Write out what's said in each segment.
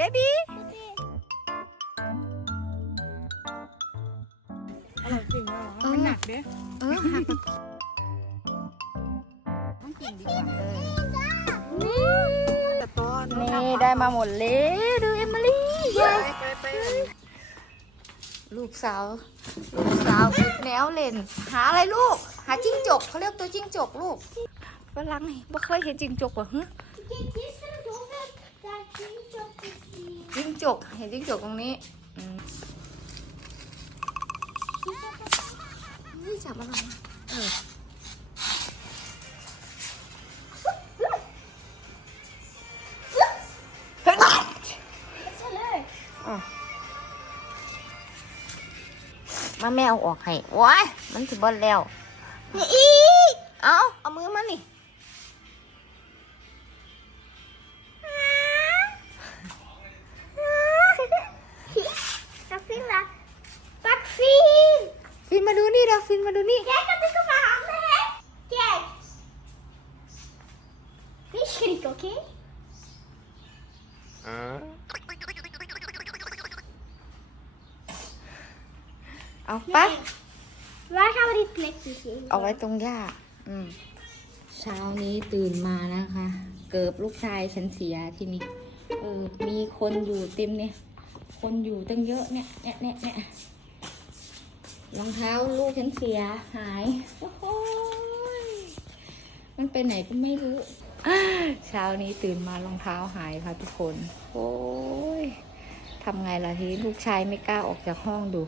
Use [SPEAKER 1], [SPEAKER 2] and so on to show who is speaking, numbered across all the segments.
[SPEAKER 1] เบบี้
[SPEAKER 2] อร่อยจริงเหรอมันหนักเด้
[SPEAKER 1] เออหัก
[SPEAKER 2] ต้องกินดีกว่า
[SPEAKER 1] นี่
[SPEAKER 2] แต่ตอน
[SPEAKER 1] นี่ได้มาหมดเลยดูเอมิลี่เย้
[SPEAKER 2] ไปไป
[SPEAKER 1] ลูกสาว ลูกสาวอีกแนวเล่น หาอะไรลูก หาจิ้งจกเขาเรียกตัวจิ้งจกลูกฝรั่งนี่บ่เคยเห็นจิ้งจกเหรอฮะ จิ้งจก เห็นจิ้งจกตรงนี้อืมนี่จับอะไรอะเออเฮ้ยอะมาแมวออกให้ว้ายมันสิบอลแล้วนี่ มาดูนี่
[SPEAKER 3] Kijk wat ik op mijn handen heb! Kijk! Niet schrikken, oké?
[SPEAKER 1] เอาไป
[SPEAKER 3] Waar gaan we dit plekje geven?
[SPEAKER 1] เอาไว้ตรงหญ้าอืมเช้านี้ตื่นมานะคะ เกิดลูกชายฉันเสียที่นี่เออ มีคนอยู่เต็มเนี่ย คนอยู่ตั้งเยอะเนี่ยเนี่ยเนี่ยเนี่ย รองเท้าลูกฉันเสียหายโอ้โหยมันไปไหนก็ไม่รู้ เช้านี้ตื่นมารองเท้าหายค่ะทุกคน โอ้ยทำไงล่ะทีนี้ลูกชายไม่กล้าออกจากห้องดู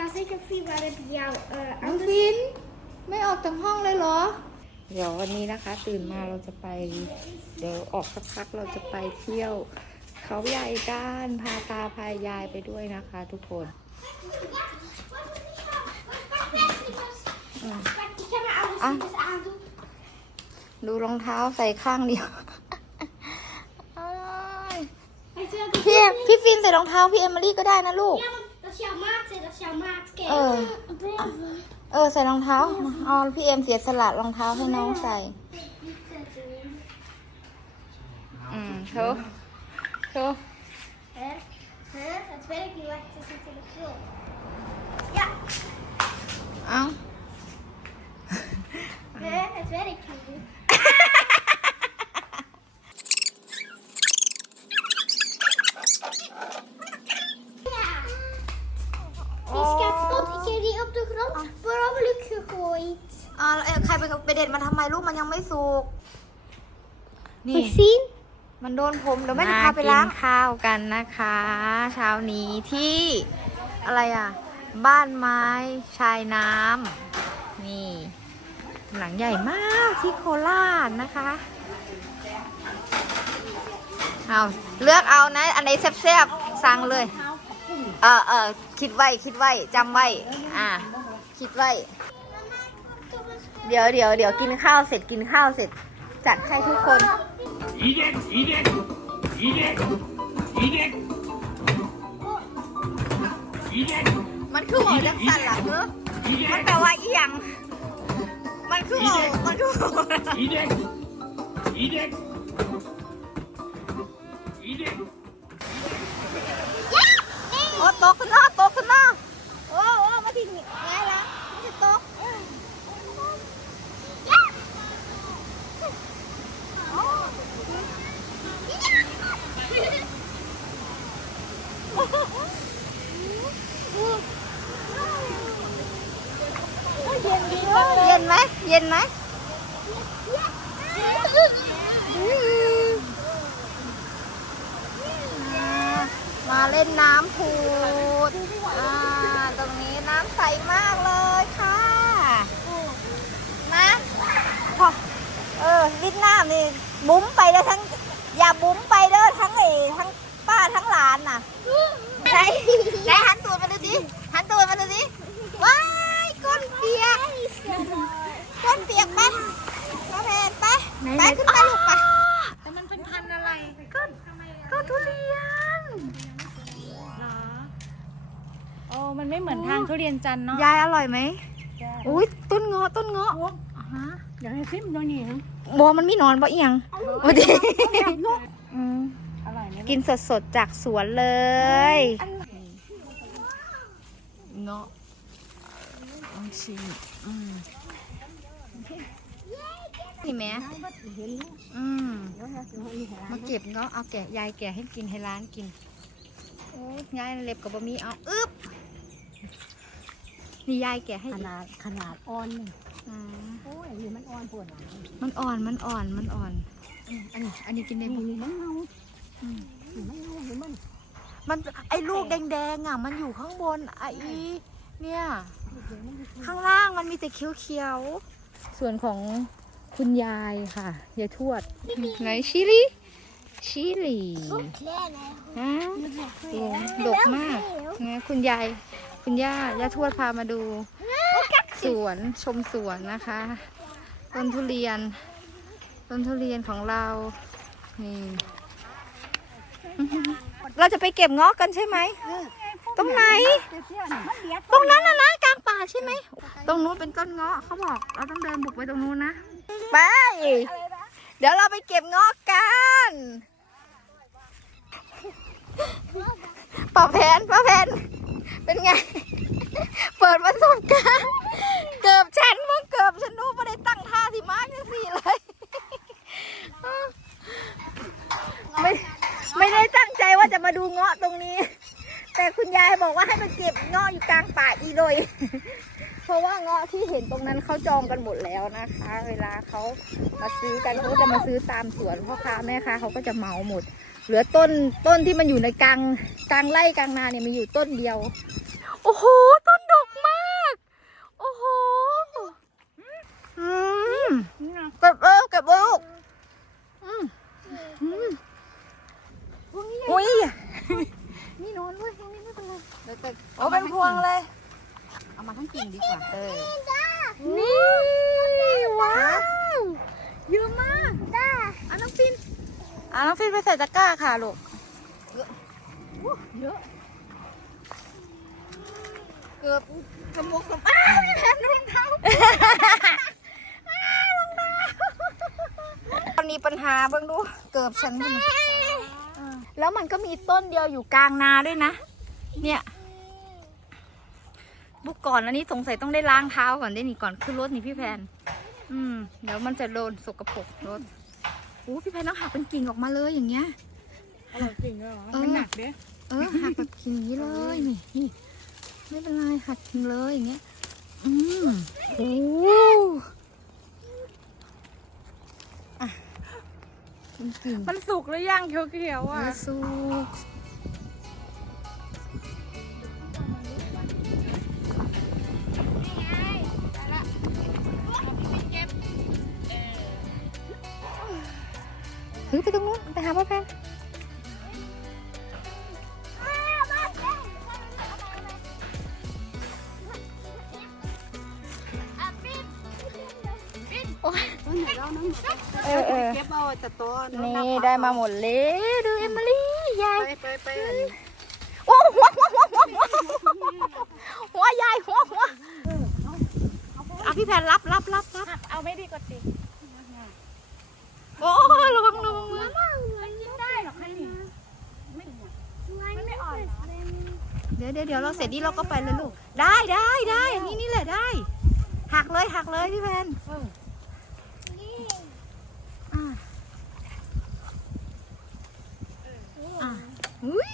[SPEAKER 3] Ga zeker zien waar heb je jou eh
[SPEAKER 1] น้อง
[SPEAKER 3] anders
[SPEAKER 1] ฟิน ไม่ออกจากห้องเลยเหรอ เดี๋ยววันนี้นะคะ ตื่นมาเราจะไป เดี๋ยวออกสักพักเราจะไปเที่ยว เขาใหญ่กันพาตาพายายไปด้วยนะคะทุกคน
[SPEAKER 3] Ik ga mijn ouders
[SPEAKER 1] Ah.
[SPEAKER 3] niet eens aandoen.
[SPEAKER 1] ดูรองเท้าใส่ข้างเดียวอ้าย
[SPEAKER 3] Weet je wel, dat
[SPEAKER 1] พี่เอ็มพี่ฟินใส่รองเท้าพี่เอมิลี่ก็ได้นะลูก
[SPEAKER 3] Ja, want dat is jouw maat, hè, dat is jouw maat. Kijk.
[SPEAKER 1] Oh.
[SPEAKER 3] Boven.
[SPEAKER 1] เออใส่รองเท้าเอาพี่เอ็มเสียสละรองเท้าให้น้องใส่
[SPEAKER 3] Niet te doen.
[SPEAKER 1] อืมโชว์ โชว์
[SPEAKER 3] Hè? Hè? Het werkt niet echt, het is een telefoon. Ja,
[SPEAKER 1] เอา
[SPEAKER 3] hè? Het werkt niet. Ja. Die is kapot. Ik heb die op de grond per ongeluk gegooid.
[SPEAKER 1] อ่าแล้วเอ่อใครไปไปเด็ดมันทำไมลูกมันยังไม่สุก นี่
[SPEAKER 3] zien?
[SPEAKER 1] โดนผมเดี๋ยวแม่จะพาไปล้างข้าวกันนะคะ เช้านี้ที่อะไรอะ บ้านไม้ชายน้ำนี่หลังใหญ่มากที่โคราชนะคะเอาเลือกเอานะ อันไหนแซ่บๆสั่งเลย เออเออคิดไว้คิดไว้จำไว้ อ่าคิดไว้ เดี๋ยวเดี๋ยวเดี๋ยวกินข้าวเสร็จกินข้าวเสร็จ จัดให้ทุกคน มันคือหมอจังสันเหรอเฮ้อีมันแปลว่าเอียงมันคือหมอมันคือหมอ
[SPEAKER 4] อีอี
[SPEAKER 1] โอ้ตกขึ้นเนาะตกขึ้นเนาะ ย็นไหมมาเล่นน้ำพูดอ่าตรงนี้น้ำใสมากเลยค่ะนะพอเออลิ้นน้ำนี่บุ้มไปได้ทั้ง อย่าบุ้มไปเด้อทั้งเอทั้งป้าทั้งหลานน่ะไหนไหนหันตูดมาดูสิหันตูดมาดูสิว้ายก้นเปียก ก้นเปียกไปน้องแพนไปไปขึ้นไปลูกไป
[SPEAKER 2] แต่มันเป็นพันธุ์อะไร
[SPEAKER 1] ก็ก็ทุเรียน
[SPEAKER 2] เหรอโอ้มันไม่เหมือนทางทุเรียนจันทร์เนาะ
[SPEAKER 1] ยายอร่อยไหมอุ้ยต้นเงาะต้นเงาะ
[SPEAKER 2] พวกฮะเดี๋ยวให้ซิมตัวนี้นะ
[SPEAKER 1] บัวมันไม่นอนบ่เอียงวันนี้อืม
[SPEAKER 2] อร่อยเนี่ย
[SPEAKER 1] กินสดๆจากสวนเลยเงาะลองชิมอืม นี่แม่อืมมาเก็บเงาะเอาแกะยายแกะให้กินให้ร้านกินโอ้ยยายเล็บกับบะหมี่เอาอึ๊บนี่ยายแกะให้
[SPEAKER 2] ขนาดขนาดอ่อนนี่
[SPEAKER 1] อ่า
[SPEAKER 2] โอ้ยนี่มันอ่อนปวดหลัง
[SPEAKER 1] มันอ่อนมันอ่อนมันอ่อนอืมอันนี้อันนี้กินได้
[SPEAKER 2] นี่
[SPEAKER 1] บ่
[SPEAKER 2] นี่มันเงาอืมนี่มันเงาเห็นมัน
[SPEAKER 1] มันไอ้ลูกแดงๆอะ มันอยู่ข้างบนไอ้เนี่ย ข้างล่างมันมีแต่เขียวๆ ส่วนของ คุณยายค่ะยายทวดไหนชิลีชิลี
[SPEAKER 3] Kleine.
[SPEAKER 1] ฮะดกมากนะคุณยาย คุณย่าย่าทวดพามาดู สวนชมสวนนะคะต้นทุเรียนต้นทุเรียนของเรานี่เราจะไปเก็บงาะกันใช่ไหมตรงไหน ตรงนั้นนะนะกลางป่าใช่ไหมตรงนู้นเป็นต้นเงาะเขาบอก เราต้องเดินบุกไปตรงนู้นนะ ไป เดี๋ยวเราไปเก็บงาะกันป้าแผนป้าแผนเป็นไง เปิดประสบการณ์เกือบฉันมึงเกือบฉันรู้ไม่ได้ตั้งท่าที่มาร์กสี่เลยไม่ไม่ได้ตั้งใจว่าจะมาดูเงาะตรงนี้ แต่คุณยายบอกว่าให้มาเก็บเงาะอยู่กลางป่าอีเลย เพราะว่าเงาะที่เห็นตรงนั้นเขาจองกันหมดแล้วนะคะ เวลาเขามาซื้อกันเขาก็จะมาซื้อตามสวนพ่อค้าแม่ค้าเขาก็จะเหมาหมด เหลือต้นต้นที่มันอยู่ในกลางกลางไร่กลางนาเนี่ยมีอยู่ต้นเดียว โอ้โหต้นดกมาก โอ้โหอืมเก็บเอวเก็บเอวอืมอืมอุ้ย
[SPEAKER 2] นี่นอนด้วยตรงนี้ไม่เป็นไรเดี๋ยวแต่
[SPEAKER 1] โอ้เป็นพวงเลย
[SPEAKER 2] เอามาทั้งกิ่งดีกว่า
[SPEAKER 1] เออ นี่ว้าวเยอะมาก
[SPEAKER 3] Da.
[SPEAKER 1] อะน้องฟินอะน้องฟินไปใส่ตะกร้าค่ะลูก
[SPEAKER 2] เยอะ
[SPEAKER 1] เกือบสมุกสมอ้าวแทนรองเท้าตอนนี้ปัญหาเบิ่งดู เกือบฉันนี่แล้วมันก็มีต้นเดียวอยู่กลางนาด้วยนะ เนี่ย บุกก่อนอันนี้สงสัยต้องได้ล้างเท้าก่อนได้นี่ก่อนขึ้นรถนี่พี่แพน อืม เดี๋ยวมันจะโดนสกปรกรถอู้พี่แพนต้องหักเป็นกิ่งออกมาเลยอย่างเงี้ย
[SPEAKER 2] อร่อยจริงเหรอ
[SPEAKER 1] เออ
[SPEAKER 2] มันหนักเด้
[SPEAKER 1] เออหักแบบกิ่งอย่างนี้เลยนี่นี่ไม่เป็นไรหักกิ่งเลยอย่างเงี้ย อืมโอ้อะเป็นกิ่ง
[SPEAKER 2] มันสุกหรือยังเขียวๆอะ
[SPEAKER 1] ไม่สุก เออเออ
[SPEAKER 2] เก็บเอาแต่ต้น
[SPEAKER 1] นี่ได้มาหมดเลยดูเอมิลี่ยาย
[SPEAKER 2] ไปไปไปอันนี้
[SPEAKER 1] โอ้หัวหัวหัวหัวหัวหัวยายหัวหัวเอาพี่แพนรับรับรับรับ
[SPEAKER 2] เอาไม่ดีกว่าติ
[SPEAKER 1] โอ้ระวังระวังมือ
[SPEAKER 2] ได้หรอกให้นี่
[SPEAKER 3] มันไม่อ่อน
[SPEAKER 1] เดี๋ยวเดี๋ยวเดี๋ยวเราเสร็จนี่เราก็ไปเลยลูก ได้ได้ได้นี่นี่แหละได้หักเลยหักเลยพี่แพนอะ อะอุ้ย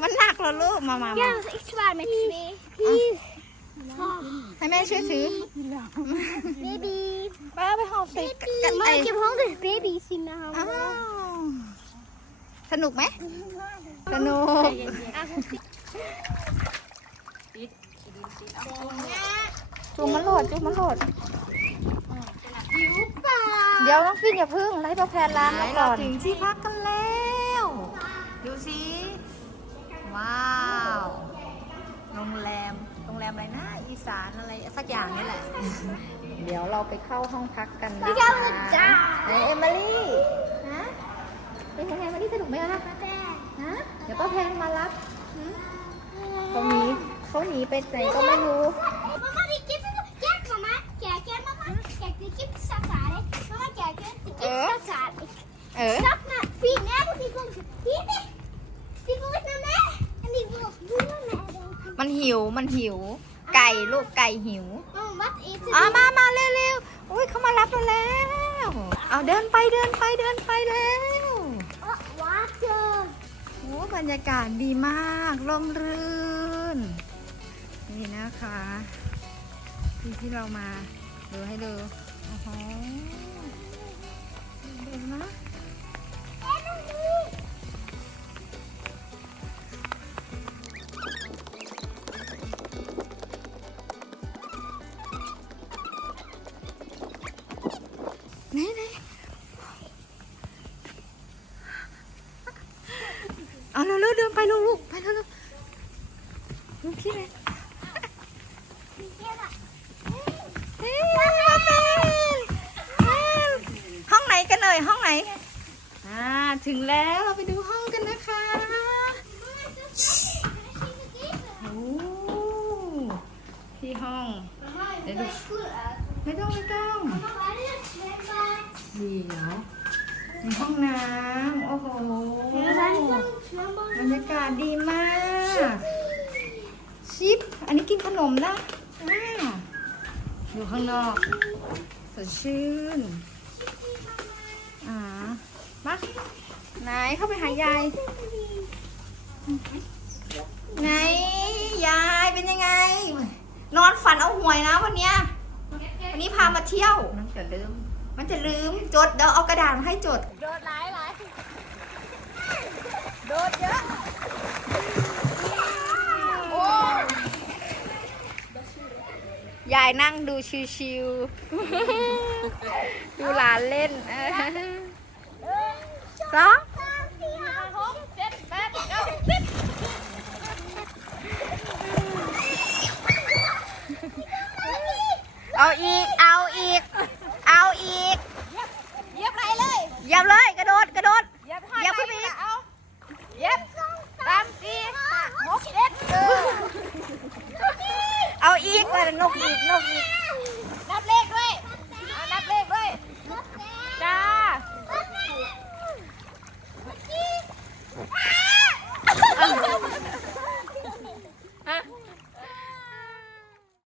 [SPEAKER 1] มันหนักเหรอลูกมามามา
[SPEAKER 3] Ja, dat is echt zwaar met twee.
[SPEAKER 1] ให้แม่ช่วยถือ
[SPEAKER 3] Baby.
[SPEAKER 1] ไปเอาไปห่อใส่กัน
[SPEAKER 3] Maar
[SPEAKER 1] ไอ
[SPEAKER 3] ik heb honderd baby's in mijn
[SPEAKER 1] อ้า
[SPEAKER 3] handen.
[SPEAKER 1] วสนุกไหมสนุก จูงมันโหลดจูงมันโหลดเดี๋ยวน้องฟินอย่าพึ่งให้พ่อแพนล้างก่อน ถึงที่พักกันแล้ ว้าว โรงแรม โรงแรมอะไรนะ อีสานอะไรสักอย่างนี่แหละ เดี๋ยวเราไปเข้าห้องพักกันนะ
[SPEAKER 3] พี่
[SPEAKER 1] คะ
[SPEAKER 3] แก้วมันจ้า
[SPEAKER 1] ไหนเอมิลี่ฮะเป็นยังไงวันนี้สนุกไหมคะฮะ เดี๋ยวป้าแพนมารับเขาหนีเขาหนีไปไหนก็ไม่รู้
[SPEAKER 3] Mama, die kippen. Kijk, mama. Kijk, kijk, mama.
[SPEAKER 1] มันหิวมันหิว ไก่ลูกไก่หิว
[SPEAKER 3] Mamma, vad är det?
[SPEAKER 1] อ่ามามาเร็วๆอุ้ยเขามารับเราแล้ว เอาเดินไปเดินไปเดินไปแล้ว
[SPEAKER 3] Åh, water.
[SPEAKER 1] โอ้บรรยากาศดีมากร่มรื่น นี่นะคะที่ที่เรามาดูให้ดูโอ้โห มนะอ่าอยู่ข้างนอกสดชื่น อ่า มา ไหนเข้าไปหายาย ไหน ยายเป็นยังไง นอนฝันเอาหวยนะวันเนี้ยวันนี้พามาเที่ยว มันจะลืม มันจะลืมจดเดี๋ยวเอากระดาษมาให้จด
[SPEAKER 2] โดดหลายหลายโดดเยอะ
[SPEAKER 1] ยายนั่งดูชิวๆ ดูหลานเล่นเออสอง
[SPEAKER 2] หกเจ็ดแปดเก้าสิบ
[SPEAKER 1] เอาอีก เอาอีก เอาอีก
[SPEAKER 2] เหยียบไหลเลย
[SPEAKER 1] เหยับเลย กระโดด กระโดด
[SPEAKER 2] เหยียบ
[SPEAKER 1] เหยียบขึ้นไปอีก
[SPEAKER 2] เอาเหยียบสามสี่ห้าหกเจ็ด เอาอี
[SPEAKER 1] กว่านกอีกนกอีก นับเลขด้วยนับเลขด้วยจ้า